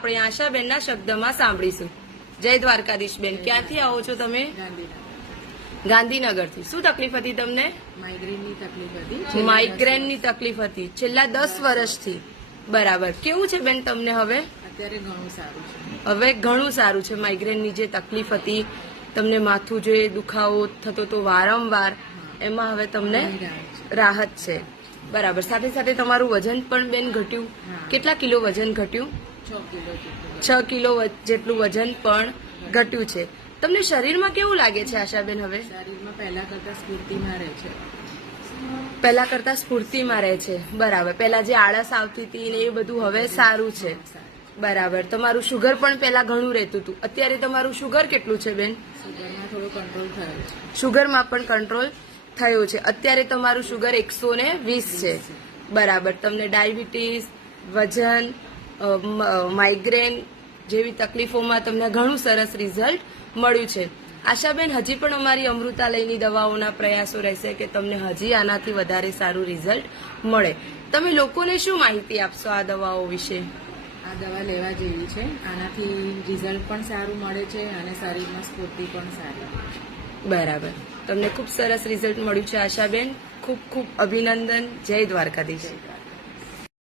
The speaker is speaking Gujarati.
આપણે આશાબેનના શબ્દમાં સાંભળીશું. જય દ્વારકાધીશ બેન, ક્યાંથી આવો છો તમે? ગાંધીનગરથી. શું તકલીફ હતી તમને? માઇગ્રેનની તકલીફ હતી. માઇગ્રેનની તકલીફ હતી છેલ્લા 10 વર્ષથી. બરાબર. કેવું છે બેન તમને હવે? અત્યારે ઘણું સારું છે. હવે ઘણું સારું છે. માઇગ્રેનની જે તકલીફ હતી, તમને માથું જે દુખાવો થતો તો વારંવાર, એમાં હવે તમને રાહત છે. બરાબર. સાથે સાથે તમારું વજન પણ બેન ઘટ્યું. કેટલા કિલો વજન ઘટ્યું? 6 કિલો જેટલું વજન પણ ઘટ્યું છે. તમને શરીરમાં કેવું લાગે છે આશાબેન હવે? શરીરમાં પહેલા કરતા સ્ફૂર્તિમાં રહે છે. પહેલા કરતા સ્ફૂર્તિમાં રહે છે. બરાબર. પહેલા જે આળસ આવતી હતી ને એ બધું હવે સારું છે. બરાબર. તમારું શુગર પણ પહેલા ઘણું રહેતું હતું, અત્યારે તમારું શુગર કેટલું છે બેન? શુગરમાં થોડો કંટ્રોલ થયો છે. શુગરમાં પણ કંટ્રોલ થયો છે. અત્યારે તમારું શુગર 120 છે. બરાબર. તમને ડાયાબિટીસ, વજન, માઇગ્રેન જેવી તકલીફોમાં તમને ઘણું સરસ રિઝલ્ટ મળ્યું છે. આશાબેન, હજી પણ અમારી અમૃતાલયની દવાઓના પ્રયાસો રહેશે કે તમને હજી આનાથી વધારે સારું રિઝલ્ટ મળે. તમે લોકોને શું માહિતી આપશો આ દવાઓ વિશે? આ દવા લેવા જેવી છે. આનાથી રિઝલ્ટ પણ સારું મળે છે અને શરીરમાં સ્ફૂર્તિ પણ સારી. બરાબર. તમને ખૂબ સરસ રિઝલ્ટ મળ્યું છે આશાબેન. ખૂબ ખૂબ અભિનંદન. જય દ્વારકાધીશ.